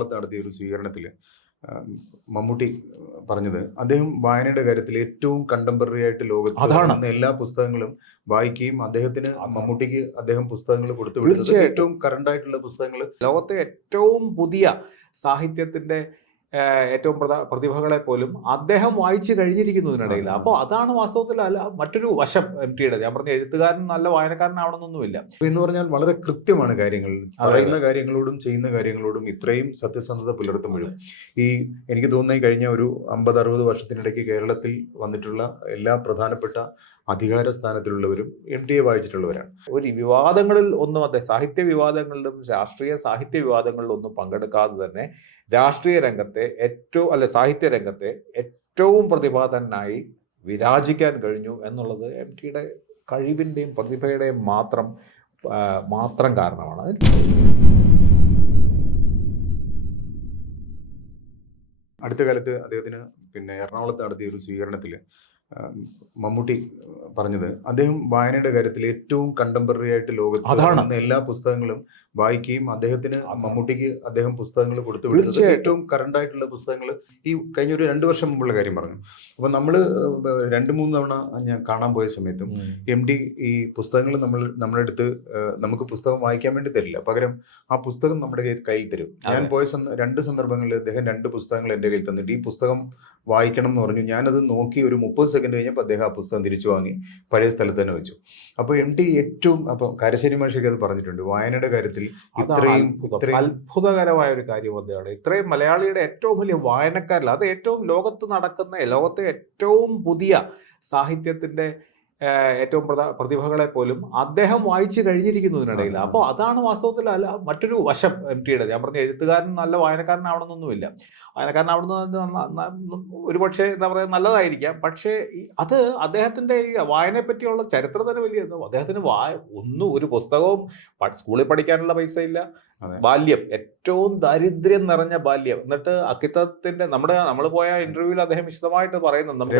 എറണാകുളത്ത് നടത്തിയ ഒരു സ്വീകരണത്തിൽ മമ്മൂട്ടി പറഞ്ഞത്. അദ്ദേഹം വായനയുടെ കാര്യത്തിൽ ഏറ്റവും കണ്ടംപററി ആയിട്ട് ലോകത്ത് അതാണ്. എല്ലാ പുസ്തകങ്ങളും വായിക്കുകയും അദ്ദേഹത്തിന് മമ്മൂട്ടിക്ക് അദ്ദേഹം പുസ്തകങ്ങൾ കൊടുത്തു ഏറ്റവും കറണ്ട് ആയിട്ടുള്ള പുസ്തകങ്ങൾ ലോകത്തെ ഏറ്റവും പുതിയ സാഹിത്യത്തിന്റെ ഏറ്റവും പ്രതിഭകളെ പോലും അദ്ദേഹം വായിച്ചു കഴിഞ്ഞിരിക്കുന്നതിനിടയിൽ. അപ്പോൾ അതാണ് വാസ്തവത്തിൽ അല്ല മറ്റൊരു വശം എം ടിയുടെ ഞാൻ പറഞ്ഞ എഴുത്തുകാരൻ നല്ല വായനക്കാരനാവണമെന്നൊന്നുമില്ല. എന്ന് പറഞ്ഞാൽ വളരെ കൃത്യമാണ് കാര്യങ്ങൾ. പറയുന്ന കാര്യങ്ങളോടും ചെയ്യുന്ന കാര്യങ്ങളോടും ഇത്രയും സത്യസന്ധത പുലർത്തുമ്പോഴും ഈ എനിക്ക് തോന്നുന്ന കഴിഞ്ഞ ഒരു അമ്പത് അറുപത് വർഷത്തിനിടയ്ക്ക് കേരളത്തിൽ വന്നിട്ടുള്ള എല്ലാ പ്രധാനപ്പെട്ട അധികാര സ്ഥാനത്തിലുള്ളവരും എം എ വായിച്ചിട്ടുള്ളവരാണ്. ഒരു വിവാദങ്ങളിൽ ഒന്നും അതെ സാഹിത്യ വിവാദങ്ങളിലും രാഷ്ട്രീയ സാഹിത്യ വിവാദങ്ങളിലും ഒന്നും പങ്കെടുക്കാതെ തന്നെ രാഷ്ട്രീയ രംഗത്തെ ഏറ്റവും അല്ലെ സാഹിത്യ രംഗത്തെ ഏറ്റവും പ്രതിഭാതനായി വിരാജിക്കാൻ കഴിഞ്ഞു എന്നുള്ളത് എം ടിയുടെ കഴിവിന്റെയും പ്രതിഭയുടെയും മാത്രം മാത്രം കാരണമാണ്. അടുത്ത കാലത്ത് അദ്ദേഹത്തിന് പിന്നെ എറണാകുളത്ത് നടത്തിയ ഒരു സ്വീകരണത്തിൽ മമ്മൂട്ടി പറഞ്ഞത്. അദ്ദേഹം വായനയുടെ കാര്യത്തിൽ ഏറ്റവും കണ്ടംപററി ആയിട്ട് ലോകത്ത് എല്ലാ പുസ്തകങ്ങളും വായിക്കുകയും അദ്ദേഹത്തിന് മമ്മൂട്ടിക്ക് അദ്ദേഹം പുസ്തകങ്ങൾ കൊടുത്തു വിടുന്നത് ഏറ്റവും കറണ്ട് ആയിട്ടുള്ള പുസ്തകങ്ങൾ ഈ കഴിഞ്ഞ ഒരു രണ്ട് വർഷം മുമ്പുള്ള കാര്യം പറഞ്ഞു. അപ്പൊ നമ്മൾ രണ്ട് മൂന്ന് തവണ ഞാൻ കാണാൻ പോയ സമയത്തും എം ഡി ഈ പുസ്തകങ്ങൾ നമ്മൾ നമ്മുടെ അടുത്ത് നമുക്ക് പുസ്തകം വായിക്കാൻ വേണ്ടി തരില്ല. പകരം ആ പുസ്തകം നമ്മുടെ കയ്യിൽ തരും. ഞാൻ. പോയ രണ്ട് സന്ദർഭങ്ങളിൽ അദ്ദേഹം രണ്ട് പുസ്തകങ്ങൾ എന്റെ കയ്യിൽ തന്നിട്ട് ഈ പുസ്തകം വായിക്കണം എന്ന് പറഞ്ഞു. ഞാനത് നോക്കി ഒരു മുപ്പത് സെക്കൻഡ് കഴിഞ്ഞപ്പോൾ അദ്ദേഹം ആ പുസ്തകം തിരിച്ചു വാങ്ങി. പഴയ സ്ഥലത്ത് തന്നെ വെച്ചു. അപ്പോൾ എം ടി ഏറ്റവും അപ്പോൾ കരശ്ശേരി മനുഷ്യക്ക് അത് പറഞ്ഞിട്ടുണ്ട്. വായനയുടെ കാര്യത്തിൽ ഇത്രയും അത്ഭുതകരമായ ഒരു കാര്യം അദ്ദേഹമാണ് ഇത്രയും മലയാളിയുടെ ഏറ്റവും വലിയ വായനക്കാരിൽ അത് ഏറ്റവും ലോകത്ത് നടക്കുന്ന ലോകത്തെ ഏറ്റവും പുതിയ സാഹിത്യത്തിന്റെ ഏഹ്, ഏറ്റവും പ്രധാന പ്രതിഭകളെ പോലും അദ്ദേഹം വായിച്ചു കഴിഞ്ഞിരിക്കുന്നതിനിടയിൽ. അപ്പോൾ അതാണ് വാസ്തവത്തിൽ അല്ല മറ്റൊരു വശം എം ടിയുടെ ഞാൻ പറഞ്ഞ എഴുത്തുകാരൻ നല്ല വായനക്കാരനാവണമെന്നൊന്നുമില്ല. വായനക്കാരനാവുന്നത് ഒരു പക്ഷേ എന്താ പറയുക നല്ലതായിരിക്കാം. പക്ഷേ അത് അദ്ദേഹത്തിന്റെ ഈ വായനയെ പറ്റിയുള്ള ചരിത്രം തന്നെ വലിയ അദ്ദേഹത്തിന് വായ ഒന്നും ഒരു പുസ്തകവും സ്കൂളിൽ പഠിക്കാനുള്ള പൈസ ഇല്ല അതെ. ബാല്യം. ഏറ്റവും ദാരിദ്ര്യം നിറഞ്ഞ ബാല്യം. എന്നിട്ട് അക്കിത്തത്തിന്റെ നമ്മുടെ നമ്മൾ പോയ ഇന്റർവ്യൂവിൽ അദ്ദേഹം വിശദമായിട്ട് പറയുന്നുണ്ട് നമുക്ക്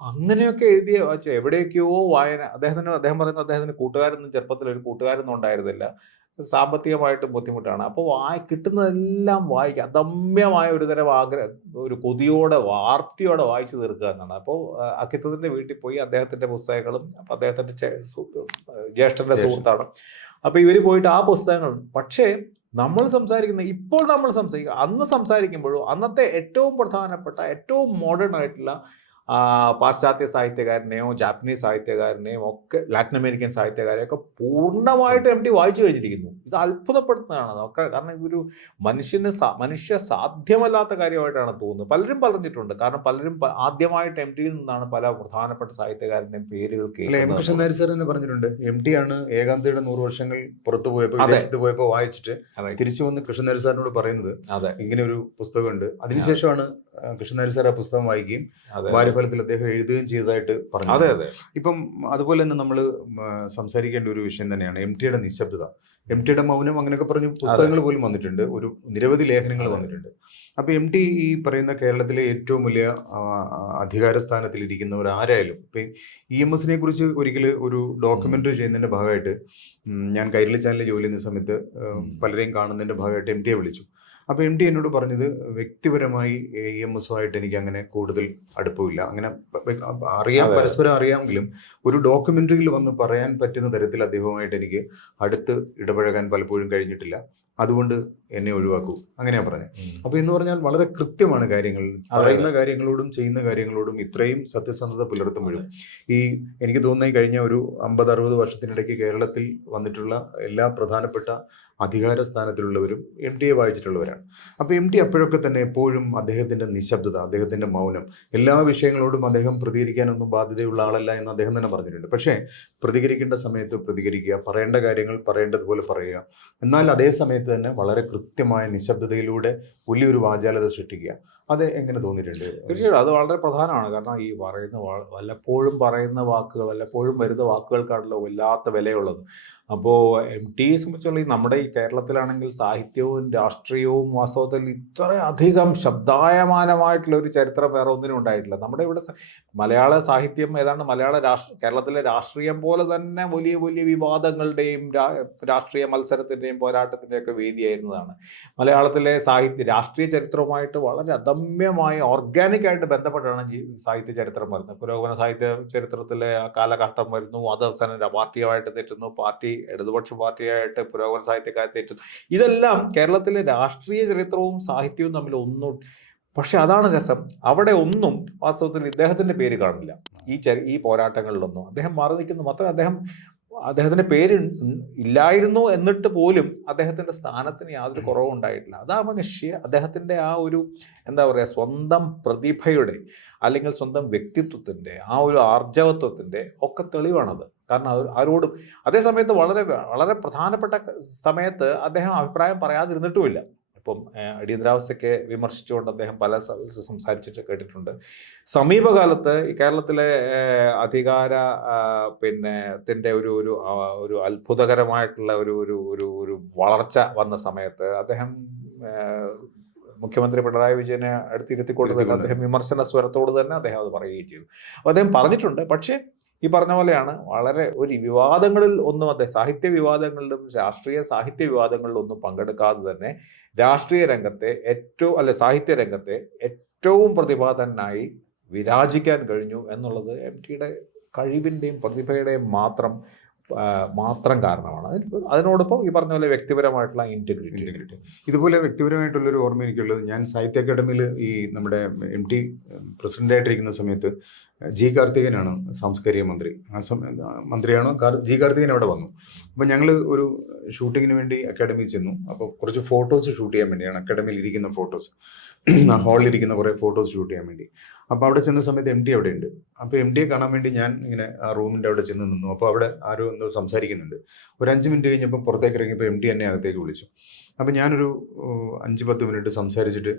അങ്ങനെയൊക്കെ എഴുതിയ വായിച്ചു. എവിടെയൊക്കെയോ വായന. അദ്ദേഹത്തിന് അദ്ദേഹം പറയുന്നത് അദ്ദേഹത്തിന് കൂട്ടുകാരൊന്നും ചെറുപ്പത്തിൽ ഒരു കൂട്ടുകാരൊന്നും ഉണ്ടായിരുന്നില്ല. സാമ്പത്തികമായിട്ട് ബുദ്ധിമുട്ടാണ്. അപ്പോൾ വായി കിട്ടുന്നതെല്ലാം വായിക്കുക. അദമ്യമായ ഒരു തരം ആഗ്രഹം ഒരു കൊതിയോടെ വാർത്തയോടെ വായിച്ചു തീർക്കുക എന്നാണ്. അപ്പോൾ അക്കിത്തത്തിന്റെ വീട്ടിൽ പോയി അദ്ദേഹത്തിന്റെ പുസ്തകങ്ങളും സു- ജ്യേഷ്ഠന്റെ സുഹൃത്താണ്. അപ്പോൾ ഇവർ പോയിട്ട് ആ പുസ്തകങ്ങളുണ്ട് പക്ഷേ നമ്മൾ സംസാരിക്കുന്ന ഇപ്പോൾ നമ്മൾ സംസാരിക്കുക അന്ന് സംസാരിക്കുമ്പോഴും അന്നത്തെ ഏറ്റവും പ്രധാനപ്പെട്ട ഏറ്റവും മോഡേൺ ആയിട്ടുള്ള പാശ്ചാത്യ സാഹിത്യകാരനെയോ ജാപ്പനീസ് സാഹിത്യകാരനെയോ ഒക്കെ ലാറ്റിൻ അമേരിക്കൻ സാഹിത്യകാരെയൊക്കെ പൂർണമായിട്ട് എം ടി വായിച്ചു കഴിഞ്ഞിരിക്കുന്നു. ഇത് അത്ഭുതപ്പെടുത്തുന്നതാണ് നമുക്ക് കാരണം ഇതൊരു മനുഷ്യന് മനുഷ്യ സാധ്യമല്ലാത്ത കാര്യമായിട്ടാണ് തോന്നുന്നത്. പലരും പറഞ്ഞിട്ടുണ്ട്. കാരണം പലരും ആദ്യമായിട്ട് എം ടിയിൽ നിന്നാണ് പല പ്രധാനപ്പെട്ട സാഹിത്യകാരന്റെയും പേരുകൾ കേൾക്കുന്നത്. സാർ തന്നെ പറഞ്ഞിട്ടുണ്ട്. എം ടി ആണ് ഏകാന്തയുടെ നൂറ് വർഷങ്ങൾ പുറത്തു പോയപ്പോൾ. വിദേശത്ത് പോയപ്പോൾ വായിച്ചിട്ട് തിരിച്ചു വന്ന് കൃഷ്ണനാരി സാറിനോട് പറയുന്നത്. അതെ. ഇങ്ങനെ ഒരു പുസ്തകമുണ്ട്. അതിനുശേഷമാണ് കൃഷ്ണനാരി സാർ ആ പുസ്തകം വായിക്കുകയും ഭാര്യഫലത്തിൽ അദ്ദേഹം എഴുതുകയും ചെയ്തതായിട്ട് പറഞ്ഞു. അതെ അതെ. ഇപ്പം അതുപോലെ തന്നെ നമ്മൾ സംസാരിക്കേണ്ട ഒരു വിഷയം തന്നെയാണ് എം ടിയുടെ നിശബ്ദത. എം ടിയുടെ മൗനം അങ്ങനെയൊക്കെ പറഞ്ഞ് പുസ്തകങ്ങൾ പോലും വന്നിട്ടുണ്ട്. ഒരു നിരവധി ലേഖനങ്ങൾ വന്നിട്ടുണ്ട്. അപ്പൊ എം ടി ഈ പറയുന്ന കേരളത്തിലെ ഏറ്റവും വലിയ അധികാര സ്ഥാനത്തിലിരിക്കുന്നവർ ആരായാലും ഇപ്പൊ ഇ എം എസിനെ കുറിച്ച് ഒരിക്കൽ ഒരു ഡോക്യുമെന്ററി ചെയ്യുന്നതിന്റെ ഭാഗമായിട്ട് ഞാൻ കൈരളി ചാനലിൽ ജോലി ചെയ്യുന്ന സമയത്ത് പലരെയും കാണുന്നതിന്റെ ഭാഗമായിട്ട് എം ടിയെ വിളിച്ചു. അപ്പൊ എം ഡി എന്നോട് പറഞ്ഞത് വ്യക്തിപരമായി എ എം എസുമായിട്ട് എനിക്ക് അങ്ങനെ കൂടുതൽ അടുപ്പമില്ല. അങ്ങനെ അറിയാം പരസ്പരം അറിയാമെങ്കിലും ഒരു ഡോക്യുമെന്ററിയിൽ വന്ന് പറയാൻ പറ്റുന്ന തരത്തിൽ അദ്ദേഹവുമായിട്ട് എനിക്ക് അടുത്ത് ഇടപഴകാൻ പലപ്പോഴും കഴിഞ്ഞിട്ടില്ല. അതുകൊണ്ട് എന്നെ ഒഴിവാക്കൂ. അങ്ങനെയാ പറഞ്ഞത്. അപ്പൊ എന്ന് പറഞ്ഞാൽ വളരെ കൃത്യമാണ് കാര്യങ്ങൾ. പറയുന്ന കാര്യങ്ങളോടും ചെയ്യുന്ന കാര്യങ്ങളോടും ഇത്രയും സത്യസന്ധത പുലർത്തുമ്പോഴും ഈ എനിക്ക് തോന്നുന്ന കഴിഞ്ഞ ഒരു അമ്പത് അറുപത് വർഷത്തിനിടയ്ക്ക് കേരളത്തിൽ വന്നിട്ടുള്ള എല്ലാ പ്രധാനപ്പെട്ട അധികാര സ്ഥാനത്തിലുള്ളവരും എം ടി എ വായിച്ചിട്ടുള്ളവരാണ്. അപ്പോൾ എം ടി അപ്പോഴൊക്കെ തന്നെ എപ്പോഴും അദ്ദേഹത്തിന്റെ നിശബ്ദത അദ്ദേഹത്തിന്റെ മൗനം എല്ലാ വിഷയങ്ങളോടും അദ്ദേഹം പ്രതികരിക്കാനൊന്നും ബാധ്യതയുള്ള ആളല്ല എന്ന് അദ്ദേഹം തന്നെ പറഞ്ഞിട്ടുണ്ട്. പക്ഷേ പ്രതികരിക്കേണ്ട സമയത്ത് പ്രതികരിക്കുക പറയേണ്ട കാര്യങ്ങൾ പറയേണ്ടതുപോലെ പറയുക. എന്നാൽ അതേ സമയത്ത് തന്നെ വളരെ കൃത്യമായ നിശബ്ദതയിലൂടെ വലിയൊരു വാചാലത സൃഷ്ടിക്കുക. അത് എങ്ങനെ തോന്നിയിട്ടുണ്ട്? തീർച്ചയായിട്ടും അത് വളരെ പ്രധാനമാണ്. കാരണം ഈ പറയുന്ന വല്ലപ്പോഴും പറയുന്ന വാക്കുകൾ വല്ലപ്പോഴും വരുന്ന വാക്കുകൾക്കാണല്ലോ വല്ലാത്ത വിലയുള്ളത്. അപ്പോൾ എം ടിയെ സംബന്ധിച്ചുള്ള നമ്മുടെ ഈ കേരളത്തിലാണെങ്കിൽ സാഹിത്യവും രാഷ്ട്രീയവും വാസ്തവത്തിൽ ഇത്രയധികം ശബ്ദായമാനമായിട്ടുള്ള ഒരു ചരിത്രം വേറെ ഒന്നിനും ഉണ്ടായിട്ടില്ല. നമ്മുടെ ഇവിടെ മലയാള സാഹിത്യം ഏതാണ്ട് മലയാള രാഷ്ട്ര കേരളത്തിലെ രാഷ്ട്രീയം പോലെ തന്നെ വലിയ വലിയ വിവാദങ്ങളുടെയും രാഷ്ട്രീയ മത്സരത്തിന്റെയും പോരാട്ടത്തിന്റെയും ഒക്കെ വേദിയായിരുന്നതാണ്. മലയാളത്തിലെ സാഹിത്യ രാഷ്ട്രീയ ചരിത്രവുമായിട്ട് വളരെ അദമ്യമായി ഓർഗാനിക് ആയിട്ട് ബന്ധപ്പെട്ടാണ് സാഹിത്യ ചരിത്രം വരുന്നത്. പുരോഗമന സാഹിത്യ ചരിത്രത്തിലെ ആ കാലഘട്ടം വരുന്നു അത് അവസാനം പാർട്ടിയുമായിട്ട് തെറ്റുന്നു പാർട്ടി ഇടതുപക്ഷ പാർട്ടിയായിട്ട് പുരോഗമന സാഹിത്യക്കാരെ തെറ്റുന്നു. ഇതെല്ലാം കേരളത്തിലെ രാഷ്ട്രീയ ചരിത്രവും സാഹിത്യവും തമ്മിൽ ഒന്നും പക്ഷെ അതാണ് രസം. അവിടെ ഒന്നും വാസ്തവത്തിൽ ഇദ്ദേഹത്തിന്റെ പേര് കാണില്ല. ഈ ഈ പോരാട്ടങ്ങളിലൊന്നും. അദ്ദേഹം മാറി നിൽക്കുന്നു. മാത്രമേ അദ്ദേഹം അദ്ദേഹത്തിന്റെ പേര് ഇല്ലായിരുന്നു എന്നിട്ട് പോലും അദ്ദേഹത്തിന്റെ സ്ഥാനത്തിന് യാതൊരു കുറവും ഉണ്ടായിട്ടില്ല. അതാ മനുഷ്യ അദ്ദേഹത്തിന്റെ ആ ഒരു എന്താ പറയുക സ്വന്തം പ്രതിഭയുടെ അല്ലെങ്കിൽ സ്വന്തം വ്യക്തിത്വത്തിന്റെ ആ ഒരു ആർജവത്വത്തിന്റെ ഒക്കെ തെളിവാണത്. കാരണം അവർ ആരോടും അതേസമയത്ത് വളരെ വളരെ പ്രധാനപ്പെട്ട സമയത്ത് അദ്ദേഹം അഭിപ്രായം പറയാതിരുന്നിട്ടുമില്ല. ഇപ്പം അടിയന്തരാവസ്ഥയ്ക്ക് വിമർശിച്ചുകൊണ്ട് അദ്ദേഹം പല സംസാരിച്ചിട്ട് കേട്ടിട്ടുണ്ട്. സമീപകാലത്ത് ഈ കേരളത്തിലെ അധികാര പിന്നെ ത്തിന്റെ ഒരു ഒരു ഒരു അത്ഭുതകരമായിട്ടുള്ള ഒരു ഒരു ഒരു ഒരു വളർച്ച വന്ന സമയത്ത് അദ്ദേഹം മുഖ്യമന്ത്രി പിണറായി വിജയനെ അടുത്തിരുത്തിക്കൊണ്ട് തന്നെ അദ്ദേഹം വിമർശന സ്വരത്തോട് തന്നെ അദ്ദേഹം അത് പറയുകയും ചെയ്തു. അദ്ദേഹം പറഞ്ഞിട്ടുണ്ട്. പക്ഷേ ഈ പറഞ്ഞ പോലെയാണ് വളരെ ഒരു വിവാദങ്ങളിൽ ഒന്നും അതെ സാഹിത്യ വിവാദങ്ങളിലും രാഷ്ട്രീയ സാഹിത്യ വിവാദങ്ങളിലും ഒന്നും പങ്കെടുക്കാതെ തന്നെ രാഷ്ട്രീയ രംഗത്തെ ഏറ്റവും അല്ലെ സാഹിത്യ രംഗത്തെ ഏറ്റവും പ്രതിഭാതനായി വിരാജിക്കാൻ കഴിഞ്ഞു എന്നുള്ളത് എം ടിയുടെ കഴിവിന്റെയും പ്രതിഭയുടെയും മാത്രം മാത്രം കാരണമാണ്. അതിന് അതിനോടൊപ്പം ഈ പറഞ്ഞ പോലെ വ്യക്തിപരമായിട്ടുള്ള ഇന്റഗ്രിറ്റി ഇന്റഗ്രിറ്റി ഇതുപോലെ വ്യക്തിപരമായിട്ടുള്ളൊരു ഓർമ്മ എനിക്കുള്ളത് ഞാൻ സാഹിത്യ അക്കാദമിയിൽ ഈ നമ്മുടെ എം ടി പ്രസിഡന്റായിട്ടിരിക്കുന്ന സമയത്ത് ജി കാർത്തികനാണ് സാംസ്കാരിക മന്ത്രി. ആ സമയം മന്ത്രിയാണ്? ജി കാർത്തികൻ അവിടെ വന്നു? അപ്പോൾ ഞങ്ങൾ ഒരു ഷൂട്ടിങ്ങിന് വേണ്ടി അക്കാഡമിയിൽ ചെന്നു. അപ്പോൾ കുറച്ച് ഫോട്ടോസ് ഷൂട്ട് ചെയ്യാൻ വേണ്ടിയാണ്. അക്കാഡമിയിൽ ഇരിക്കുന്ന ഫോട്ടോസ്. ഹാളിൽ ഇരിക്കുന്ന കുറേ ഫോട്ടോസ് ഷൂട്ട് ചെയ്യാൻ വേണ്ടി. അപ്പോൾ അവിടെ ചെന്ന സമയത്ത് എം ഡി അവിടെ ഉണ്ട് അപ്പോൾ എം ഡിയെ കാണാൻ വേണ്ടി ഞാൻ ഇങ്ങനെ ആ റൂമിന്റെ അവിടെ ചെന്ന് നിന്നു. അപ്പോൾ അവിടെ ആരോ എന്തോ സംസാരിക്കുന്നുണ്ട്. ഒരു അഞ്ച് മിനിറ്റ് കഴിഞ്ഞപ്പോൾ പുറത്തേക്ക് ഇറങ്ങിയപ്പോൾ എം ഡി എന്നെ അകത്തേക്ക് വിളിച്ചു. അപ്പോൾ ഞാനൊരു അഞ്ച് പത്ത് മിനിറ്റ് സംസാരിച്ചിട്ട്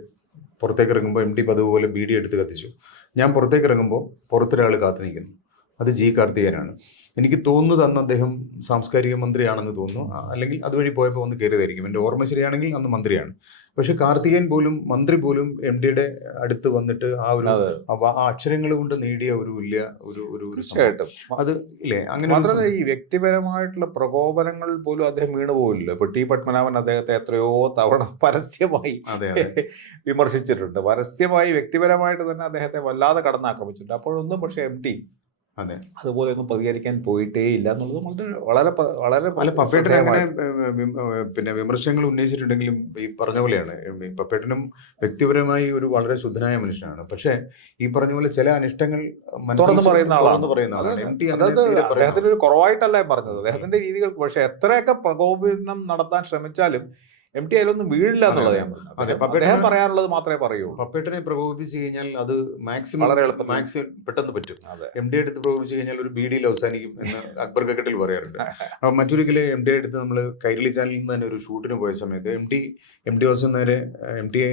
പുറത്തേക്ക് ഇറങ്ങുമ്പോൾ എം ഡി പതിവ് പോലെ ബീഡി എടുത്ത് കത്തിച്ചു. ഞാൻ പുറത്തേക്ക് ഇറങ്ങുമ്പോൾ പുറത്തൊരാൾ കാത്തു നിൽക്കുന്നു അത് ജി കാർത്തികനാണ് എനിക്ക് തോന്നുന്നത് അന്ന് അദ്ദേഹം സാംസ്കാരിക മന്ത്രിയാണെന്ന് തോന്നുന്നു. അല്ലെങ്കിൽ അതുവഴി പോയപ്പോൾ ഒന്ന് കയറിയതായിരിക്കും. എന്റെ ഓർമ്മ ശരിയാണെങ്കിൽ അന്ന് മന്ത്രിയാണ്. പക്ഷെ കാർത്തികൻ പോലും മന്ത്രി പോലും എം ഡിയുടെ അടുത്ത് വന്നിട്ട് ആ ഒരു ആ അക്ഷരങ്ങൾ കൊണ്ട് നേടിയ ഒരു വലിയ ഒരു ഒരു തീർച്ചയായിട്ടും. അത് ഇല്ലേ? അങ്ങനെ മാത്രമല്ല ഈ വ്യക്തിപരമായിട്ടുള്ള പ്രകോപനങ്ങൾ പോലും അദ്ദേഹം വീണു പോകില്ല ഇപ്പൊ ടി പത്മനാഭൻ അദ്ദേഹത്തെ എത്രയോ തവണ പരസ്യമായി വിമർശിച്ചിട്ടുണ്ട്. പരസ്യമായി വ്യക്തിപരമായിട്ട് തന്നെ അദ്ദേഹത്തെ വല്ലാതെ കടന്നാക്രമിച്ചിട്ടുണ്ട്. അപ്പോഴൊന്നും പക്ഷെ എം ടി അതെ. അതുപോലെ ഒന്നും പ്രതികരിക്കാൻ പോയിട്ടേ ഇല്ല എന്നുള്ളത് വളരെ വളരെ വളരെ പപ്പേട്ടൻ അങ്ങനെ പിന്നെ വിമർശനങ്ങൾ ഉന്നയിച്ചിട്ടുണ്ടെങ്കിലും ഈ പറഞ്ഞ പോലെയാണ്. പപ്പേട്ടനും വ്യക്തിപരമായി ഒരു വളരെ ശുദ്ധനായ മനുഷ്യനാണ്. പക്ഷേ ഈ പറഞ്ഞ പോലെ ചില അനിഷ്ടങ്ങൾ തുറന്നു പറയുന്ന ആളാണെന്ന് പറയുന്ന അതായത് അദ്ദേഹത്തിന്റെ ഒരു കുറവായിട്ടല്ല പറഞ്ഞത്. അദ്ദേഹത്തിന്റെ രീതികൾ പക്ഷെ എത്രയൊക്കെ പ്രകോപനം നടത്താൻ ശ്രമിച്ചാലും എം ടി അതിലൊന്നും വീഴില്ല എന്നുള്ളത് ഞാൻ പറഞ്ഞത്. അതെ, അദ്ദേഹം- പറയാനുള്ളത് മാത്രമേ പറയൂ പപ്പേട്ടനെ പ്രകോപിപ്പിച്ച് കഴിഞ്ഞാൽ അത് മാക്സിമം വളരെ എളുപ്പം മാക്സിമം പെട്ടെന്ന് പറ്റും. എം ഡി എടുത്ത് പ്രകോപിപ്പിച്ച് കഴിഞ്ഞാൽ ഒരു ബി ഡിയിൽ അവസാനിക്കും എന്ന് അക്ബർ കക്കട്ടിൽ പറയാറുണ്ട്. അപ്പൊ മറ്റൊരിക്കലെ എം ഡി എടുത്ത് നമ്മൾ കൈരളി ചാനലിൽ നിന്ന് തന്നെ ഒരു ഷൂട്ടിന് പോയ സമയത്ത് എം ടി എം ടി ഹോസൻ നേരെ എം ടിയെ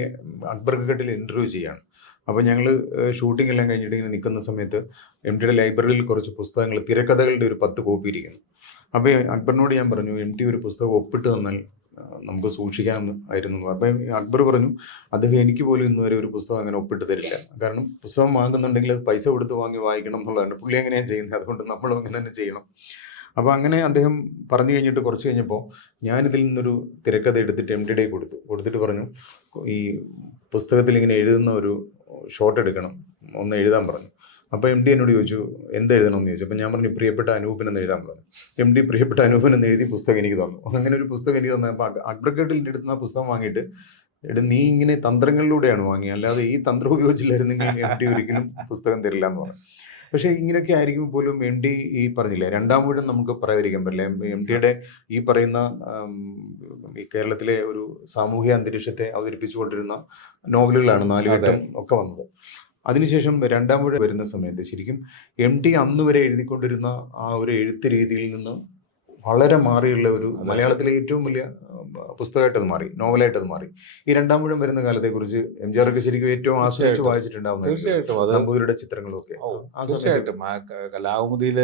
അക്ബർ കക്കട്ടിൽ ഇന്റർവ്യൂ ചെയ്യാണ്. അപ്പോൾ ഞങ്ങൾ ഷൂട്ടിംഗ് എല്ലാം കഴിഞ്ഞിട്ട് ഇങ്ങനെ നിൽക്കുന്ന സമയത്ത് എം ടിയുടെ ലൈബ്രറിയിൽ കുറച്ച് പുസ്തകങ്ങൾ തിരക്കഥകളുടെ ഒരു പത്ത് കോപ്പി ഇരിക്കുന്നു. അപ്പോൾ അക്ബറിനോട് ഞാൻ പറഞ്ഞു എം ടി ഒരു പുസ്തകം ഒപ്പിട്ട് തന്നാൽ നമുക്ക് സൂക്ഷിക്കാമെന്ന് ആയിരുന്നു. അപ്പം അക്ബർ പറഞ്ഞു അദ്ദേഹം എനിക്ക് പോലും ഇന്ന് വരെ ഒരു പുസ്തകം അങ്ങനെ ഒപ്പിട്ട് തരില്ല. കാരണം പുസ്തകം വാങ്ങുന്നുണ്ടെങ്കിൽ അത് പൈസ കൊടുത്ത് വാങ്ങി വായിക്കണം എന്നുള്ളതാണ്. പുള്ളി അങ്ങനെയാണ് ചെയ്യുന്നത്? അതുകൊണ്ട് നമ്മളും അങ്ങനെ തന്നെ ചെയ്യണം. അപ്പോൾ അങ്ങനെ അദ്ദേഹം പറഞ്ഞു കഴിഞ്ഞിട്ട് കുറച്ച് കഴിഞ്ഞപ്പോൾ ഞാനിതിൽ നിന്നൊരു തിരക്കഥ എടുത്തിട്ട് എം ഡിയുടെ കൊടുത്തു. കൊടുത്തിട്ട് പറഞ്ഞു ഈ പുസ്തകത്തിൽ ഇങ്ങനെ എഴുതുന്ന ഒരു ഷോട്ട് എടുക്കണം. ഒന്ന് എഴുതാൻ പറഞ്ഞു. അപ്പോൾ എം ഡി എന്നോട് ചോദിച്ചു എന്ത് എഴുതണം എന്ന് ചോദിച്ചു? അപ്പോൾ ഞാൻ പറഞ്ഞു പ്രിയപ്പെട്ട അനൂപൻ എന്ന് എഴുതാൻ പറഞ്ഞു. എം ഡി പ്രിയപ്പെട്ട അനൂപൻ എന്ന് എഴുതി പുസ്തകം എനിക്ക് തന്നു. അങ്ങനെ ഒരു പുസ്തകം എനിക്ക് തന്നപ്പോൾ അക്ബർഗട്ടിന്റെ അടുത്ത് നിന്ന് ആ പുസ്തകം വാങ്ങിയിട്ട് എടാ നീ ഇങ്ങനെ തന്ത്രങ്ങളിലൂടെയാണ് വാങ്ങിയത് അല്ലാതെ ഈ തന്ത്രം ഉപയോഗിച്ചില്ലായിരുന്നെങ്കിൽ എം ഡി ഒരിക്കലും പുസ്തകം തരില്ല എന്ന് പറഞ്ഞു. പക്ഷേ ഇങ്ങനെയൊക്കെ ആയിരിക്കും പോലും എം ഡി ഈ പറഞ്ഞില്ലേ രണ്ടാം വീടും നമുക്ക് പറയാതിരിക്കാൻ പറ്റില്ല. എം ഡിയുടെ ഈ പറയുന്ന ഈ കേരളത്തിലെ ഒരു സാമൂഹിക അന്തരീക്ഷത്തെ അവതരിപ്പിച്ചുകൊണ്ടിരുന്ന നോവലുകളാണ് നാലുകെട്ടും ഒക്കെ വന്നത്. അതിനുശേഷം രണ്ടാം വീട് വരുന്ന സമയത്ത് ശരിക്കും എം ടി അന്ന് വരെ എഴുതിക്കൊണ്ടിരുന്ന ആ ഒരു എഴുത്ത് രീതിയിൽ നിന്ന് വളരെ മാറിയുള്ള ഒരു മലയാളത്തിലെ ഏറ്റവും വലിയ പുസ്തകമായിട്ട് അത് മാറി നോവലായിട്ട് അത് മാറി. ഈ രണ്ടാം മുഴം വരുന്ന കാലത്തെക്കുറിച്ച് എം ജി ആർക്ക് ശരിക്കും ഏറ്റവും ആസ്വദിച്ച് വായിച്ചിട്ടുണ്ടാവുന്നത് വായിച്ചിട്ടുണ്ടാവുന്ന തീർച്ചയായിട്ടും. അത് നമ്പൂതിരിയുടെ ചിത്രങ്ങളും ഒക്കെ ആ സമയത്ത്. തീർച്ചയായിട്ടും കലാകുമുദിയിൽ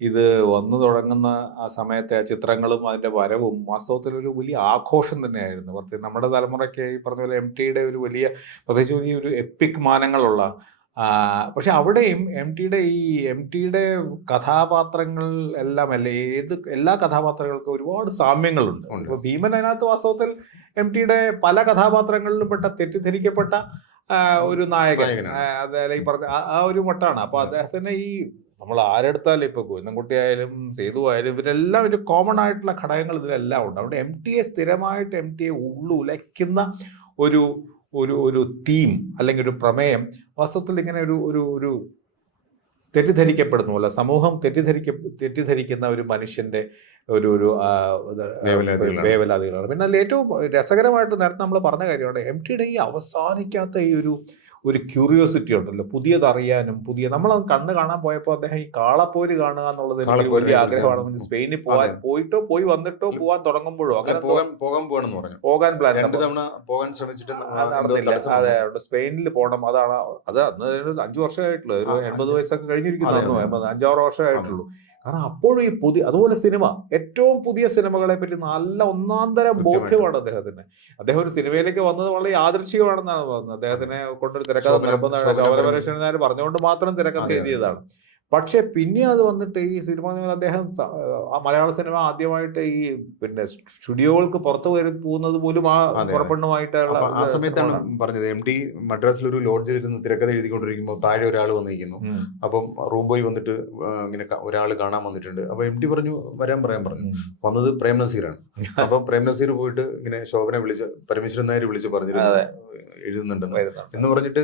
ഇത് വന്നു തുടങ്ങുന്ന ആ സമയത്തെ ആ ചിത്രങ്ങളും അതിന്റെ വരവും വാസ്തവത്തിൽ ഒരു വലിയ ആഘോഷം തന്നെയായിരുന്നു. പ്രത്യേകം നമ്മുടെ തലമുറയ്ക്ക് ഈ പറഞ്ഞ പോലെ എം ടിയുടെ ഒരു വലിയ പ്രത്യേകിച്ച് വലിയ ഒരു എപ്പിക് മാനങ്ങളുള്ള പക്ഷെ അവിടെയും എം ടിയുടെ ഈ എം ടിയുടെ കഥാപാത്രങ്ങൾ എല്ലാം അല്ലേ ഏത് എല്ലാ കഥാപാത്രങ്ങൾക്കും ഒരുപാട് സാമ്യങ്ങളുണ്ട്. ഉണ്ട്. ഇപ്പൊ ഭീമൻ അതിനകത്ത് വാസ്തവത്തിൽ എം ടിയുടെ പല കഥാപാത്രങ്ങളിലും പെട്ട തെറ്റിദ്ധരിക്കപ്പെട്ട ഒരു നായകൻ. അതായത് ഈ പറഞ്ഞ ആ- ഒരു മട്ടാണ്. അപ്പൊ അതെ. അദ്ദേഹത്തിന് ഈ നമ്മൾ ആരെടുത്താലും ഇപ്പോൾ കുന്നംകുട്ടി ആയാലും സേതു ആയാലും ഇവരെല്ലാം ഒരു കോമൺ ആയിട്ടുള്ള ഘടകങ്ങൾ ഇതിലെല്ലാം ഉണ്ട് അവിടെ എം ടി എ സ്ഥിരമായിട്ട് എം ടി എ ഉള്ളുലയ്ക്കുന്ന ഒരു ഒരു ഒരു തീം അല്ലെങ്കിൽ ഒരു പ്രമേയം വാസ്തവത്തിൽ ഇങ്ങനെ ഒരു ഒരു ഒരു തെറ്റിദ്ധരിക്കപ്പെടുന്ന പോലെ സമൂഹം തെറ്റിദ്ധരിക്ക തെറ്റിദ്ധരിക്കുന്ന ഒരു മനുഷ്യന്റെ ഒരു ഒരു. വേവലാതികളാണ് പിന്നെ അതിൽ ഏറ്റവും രസകരമായിട്ട് നേരത്തെ നമ്മൾ പറഞ്ഞ കാര്യമാണ് എം ടിയുടെ ഈ അവസാനിക്കാത്ത ഈ ഒരു ഒരു ക്യൂരിയോസിറ്റി ഉണ്ടല്ലോ. പുതിയതറിയാനും പുതിയ നമ്മൾ കണ്ണ് കാണാൻ പോയപ്പോൾ അദ്ദേഹം ഈ കാളപ്പോര് കാണുക എന്നുള്ളത് വലിയ ആഗ്രഹമാണ്. സ്പെയിനിൽ പോകാൻ പോയിട്ടോ പോയി വന്നിട്ടോ പോകാൻ തുടങ്ങുമ്പോഴോ? അങ്ങനെ പോകാൻ പോകാൻ പോകണമെന്ന് പറഞ്ഞു. പോകാൻ പ്ലാൻ രണ്ട് തവണ പോകാൻ ശ്രമിച്ചിട്ട് അത് നടന്നില്ല. അതെ അവിടെ സ്പെയിനിൽ പോകണം. അതാണ് അത് അന്ന് അഞ്ചു വർഷമായിട്ടുള്ളൂ ഒരു എൺപത് വയസ്സൊക്കെ കഴിഞ്ഞിരിക്കുന്നു. അഞ്ചാറ് വർഷമായിട്ടുള്ളൂ കാരണം അപ്പോഴും ഈ പുതിയ അതുപോലെ സിനിമ ഏറ്റവും പുതിയ സിനിമകളെ പറ്റി നല്ല ഒന്നാന്തരം. ബോധ്യമാണ് അദ്ദേഹത്തിന് അദ്ദേഹം ഒരു സിനിമയിലേക്ക് വന്നത് വളരെ യാദൃശികമാണെന്നാണ് പറഞ്ഞത് അദ്ദേഹത്തിനെ കൊണ്ടൊരു തിരക്കഥ നിരപ്പെന്നാണ് ശോഭന പരമേശ്വരൻ. പറഞ്ഞുകൊണ്ട് മാത്രം തിരക്കഥ. എഴുതിയതാണ് പക്ഷെ പിന്നെ അത് വന്നിട്ട് ഈ സിനിമ അദ്ദേഹം മലയാള സിനിമ ആദ്യമായിട്ട് ഈ പിന്നെ സ്റ്റുഡിയോകൾക്ക് പുറത്തു വരും പോകുന്നത് പോലും ആ. പുറപ്പെണ്ണുമായിട്ടുള്ള ആ സമയത്താണ് പറഞ്ഞത്. എം ടി മദ്രാസിൽ ഒരു ലോഡ്ജിൽ ഇരുന്ന് തിരക്കഥ എഴുതിക്കൊണ്ടിരിക്കുമ്പോൾ താഴെ ഒരാൾ വന്നിരിക്കുന്നു. അപ്പം റൂം ബോയ് വന്നിട്ട് ഇങ്ങനെ ഒരാൾ കാണാൻ വന്നിട്ടുണ്ട്. അപ്പൊ എം ടി പറഞ്ഞു വരാൻ പറയാൻ പറഞ്ഞു. വന്നത് പ്രേം നസീറാണ്. അപ്പൊ പ്രേം നസീർ പോയിട്ട് ഇങ്ങനെ ശോഭനെ വിളിച്ച് പരമേശ്വരൻ നായർ വിളിച്ച് പറഞ്ഞിരുന്നു. എഴുതുന്നുണ്ടെന്ന് എന്ന് പറഞ്ഞിട്ട്.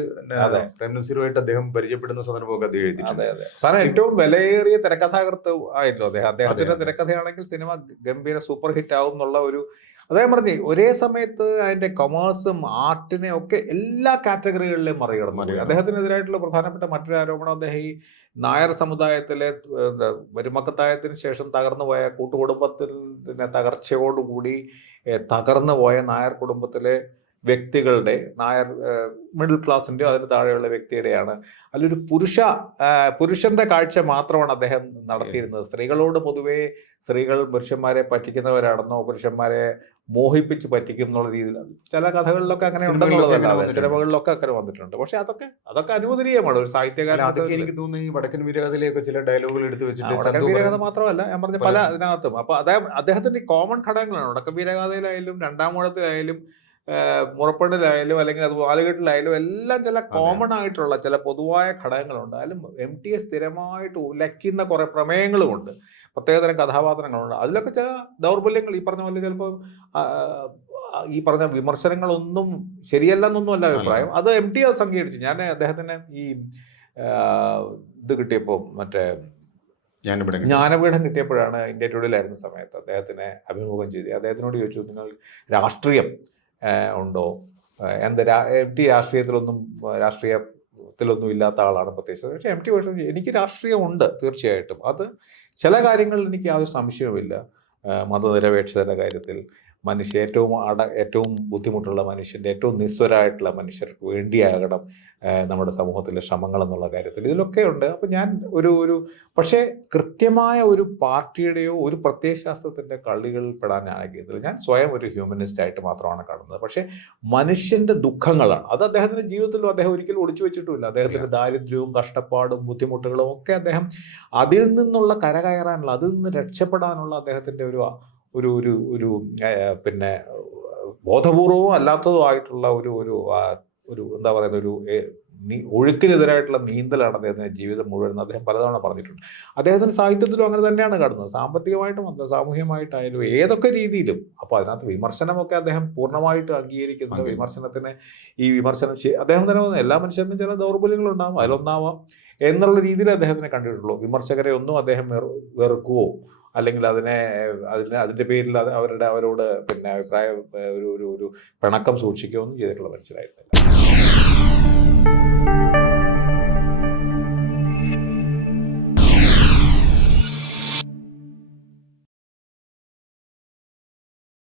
പ്രേം നസീറുമായിട്ട് അദ്ദേഹം പരിചയപ്പെടുന്ന സന്ദർഭമൊക്കെ അദ്ദേഹം അതെ സാറേ ഏറ്റവും വിലയേറിയ തിരക്കഥാകൃത്ത് ആയിരുന്നു അദ്ദേഹം. അദ്ദേഹത്തിന്റെ തിരക്കഥയാണെങ്കിൽ സിനിമ ഗംഭീര സൂപ്പർ ഹിറ്റ് ആവും എന്നുള്ള ഒരു അദ്ദേഹം പറഞ്ഞു ഒരേ സമയത്ത് അതിന്റെ കൊമേഴ്സും ആർട്ടിനെ ഒക്കെ എല്ലാ കാറ്റഗറികളിലും മറികടന്നു. അദ്ദേഹത്തിനെതിരായിട്ടുള്ള പ്രധാനപ്പെട്ട മറ്റൊരു ആരോപണം അദ്ദേഹം ഈ നായർ സമുദായത്തിലെ വരുമക്കത്തായത്തിന് ശേഷം തകർന്നു പോയ കൂട്ടുകുടുംബത്തിൽ തകർച്ചയോടുകൂടി തകർന്നു പോയ നായർ കുടുംബത്തിലെ വ്യക്തികളുടെ നായർ മിഡിൽ ക്ലാസിന്റെയോ അതിന് താഴെയുള്ള വ്യക്തിയുടെയാണ്. അതിലൊരു പുരുഷ പുരുഷന്റെ കാഴ്ച മാത്രമാണ് അദ്ദേഹം നടത്തിയിരുന്നത്. സ്ത്രീകളോട് പൊതുവേ സ്ത്രീകൾ പുരുഷന്മാരെ പറ്റിക്കുന്നവരാണെന്നോ പുരുഷന്മാരെ മോഹിപ്പിച്ച് പറ്റിക്കും എന്നുള്ള രീതിയിൽ ചില കഥകളിലൊക്കെ അങ്ങനെ ഉണ്ടെന്നുള്ളതല്ലാതെ വന്നിട്ടുണ്ട്. സിനിമകളിലൊക്കെ അങ്ങനെ വന്നിട്ടുണ്ട്. പക്ഷെ അതൊക്കെ അതൊക്കെ അനുവദനീയമാണ്. ഒരു സാഹിത്യകാരൻ അതൊക്കെ എനിക്ക് തോന്നുന്നു ഈ വടക്കൻ വീരകഥയിലൊക്കെ ചില ഡയലോഗുകൾ എടുത്തു വെച്ചിട്ട് വടക്കൻ വീരകഥ മാത്രമല്ല ഞാൻ പറഞ്ഞ പല- അതിനകത്തും. അപ്പൊ അദ്ദേഹം അദ്ദേഹത്തിന്റെ കോമൺ ഘടകങ്ങളാണ്. വടക്കൻ വീരകഥയിലായാലും രണ്ടാം മൂഴത്തിലായാലും ആഹ് മുറപ്പെണ്ണിലായാലും അല്ലെങ്കിൽ അത് വാലുകെട്ടിലായാലും എല്ലാം ചില കോമൺ ആയിട്ടുള്ള ചില പൊതുവായ ഘടകങ്ങളുണ്ട്. അതിലും എം ടി എ സ്ഥിരമായിട്ട് ഉലയ്ക്കുന്ന കുറെ പ്രമേയങ്ങളുമുണ്ട്. പ്രത്യേകതരം കഥാപാത്രങ്ങളുണ്ട്. അതിലൊക്കെ ചില ദൗർബല്യങ്ങൾ ഈ പറഞ്ഞ പോലെ ചിലപ്പോൾ ഈ പറഞ്ഞ വിമർശനങ്ങളൊന്നും ശരിയല്ലെന്നൊന്നും അല്ല അഭിപ്രായം. അത്. എം ടി അത് സംഘടിച്ചു ഞാൻ അദ്ദേഹത്തിന് ഈ ഇത് കിട്ടിയപ്പോൾ മറ്റേ ജ്ഞാനപീഠം ജ്ഞാനപീഠം കിട്ടിയപ്പോഴാണ് ഇന്ത്യ ടുഡേയിലായിരുന്ന സമയത്ത് അദ്ദേഹത്തിനെ അഭിമുഖം ചെയ്ത് അദ്ദേഹത്തിനോട് ചോദിച്ചു നിങ്ങൾ രാഷ്ട്രീയം ഉണ്ടോ? എന്താ എം ടി രാഷ്ട്രീയത്തിലൊന്നും രാഷ്ട്രീയത്തിലൊന്നും ഇല്ലാത്ത ആളാണ് പ്രത്യേകിച്ച്. പക്ഷേ എം ടി പക്ഷേ എനിക്ക് രാഷ്ട്രീയമുണ്ട് തീർച്ചയായിട്ടും. അത് ചില കാര്യങ്ങളിൽ എനിക്ക് യാതൊരു സംശയവുമില്ല. മതനിരപേക്ഷതയുടെ കാര്യത്തിൽ. മനുഷ്യ ഏറ്റവും അട ഏറ്റവും ബുദ്ധിമുട്ടുള്ള മനുഷ്യന്റെ ഏറ്റവും നിസ്വരായിട്ടുള്ള മനുഷ്യർക്ക് വേണ്ടിയാകണം നമ്മുടെ സമൂഹത്തിലെ ശ്രമങ്ങൾ എന്നുള്ള കാര്യത്തിൽ. ഇതിലൊക്കെ ഉണ്ട് അപ്പം ഞാൻ ഒരു ഒരു പക്ഷേ കൃത്യമായ ഒരു പാർട്ടിയുടെയോ ഒരു പ്രത്യയശാസ്ത്രത്തിന്റെ കള്ളികളിൽ പെടാൻ ആഗ്രഹിക്കുന്നില്ല. ഞാൻ സ്വയം ഒരു ഹ്യൂമനിസ്റ്റ് ആയിട്ട് മാത്രമാണ് കാണുന്നത്. പക്ഷേ മനുഷ്യന്റെ ദുഃഖങ്ങളാണ്. അത് അദ്ദേഹത്തിന്റെ ജീവിതത്തിലും അദ്ദേഹം ഒരിക്കലും ഒളിച്ചു വെച്ചിട്ടുമില്ല. അദ്ദേഹത്തിന്റെ ദാരിദ്ര്യവും കഷ്ടപ്പാടും ബുദ്ധിമുട്ടുകളും ഒക്കെ അദ്ദേഹം അതിൽ നിന്നുള്ള കരകയറാനുള്ള അതിൽ നിന്ന് രക്ഷപ്പെടാനുള്ള അദ്ദേഹത്തിന്റെ ഒരു ഒരു ഒരു ഒരു പിന്നെ ബോധപൂർവവും അല്ലാത്തതും ആയിട്ടുള്ള ഒരു ഒരു ഒരു എന്താ പറയുന്ന ഒരു ഒഴുക്കിനെതിരായിട്ടുള്ള നീന്തലാണ് അദ്ദേഹത്തിന്റെ ജീവിതം മുഴുവൻ അദ്ദേഹം പലതവണ പറഞ്ഞിട്ടുണ്ട്. അദ്ദേഹത്തിന് സാഹിത്യത്തിലും അങ്ങനെ തന്നെയാണ് കാണുന്നത് സാമ്പത്തികമായിട്ടും അത് സാമൂഹ്യമായിട്ടായാലും ഏതൊക്കെ രീതിയിലും. അപ്പോൾ അതിനകത്ത് വിമർശനമൊക്കെ അദ്ദേഹം പൂർണമായിട്ട് അംഗീകരിക്കുന്ന. വിമർശനത്തിന് ഈ വിമർശനം അദ്ദേഹം തന്നെ പറഞ്ഞു, എല്ലാ മനുഷ്യർക്കും ചില ദൗർബല്യങ്ങളുണ്ടാവും അതിലൊന്നാവാം എന്നുള്ള രീതിയിൽ അദ്ദേഹത്തിനെ കണ്ടിട്ടുള്ളൂ. വിമർശകരെ ഒന്നും അദ്ദേഹം വെറു- വെറുക്കുകയോ അല്ലെങ്കിൽ അതിനെ അതിന് അതിന്റെ പേരിൽ അത് അവരുടെ അവരോട് പിന്നെ അഭിപ്രായ ഒരു ഒരു പിണക്കം സൂക്ഷിക്കുകയൊന്നും ചെയ്തിട്ടുള്ള മനുഷ്യരായിരുന്നില്ല.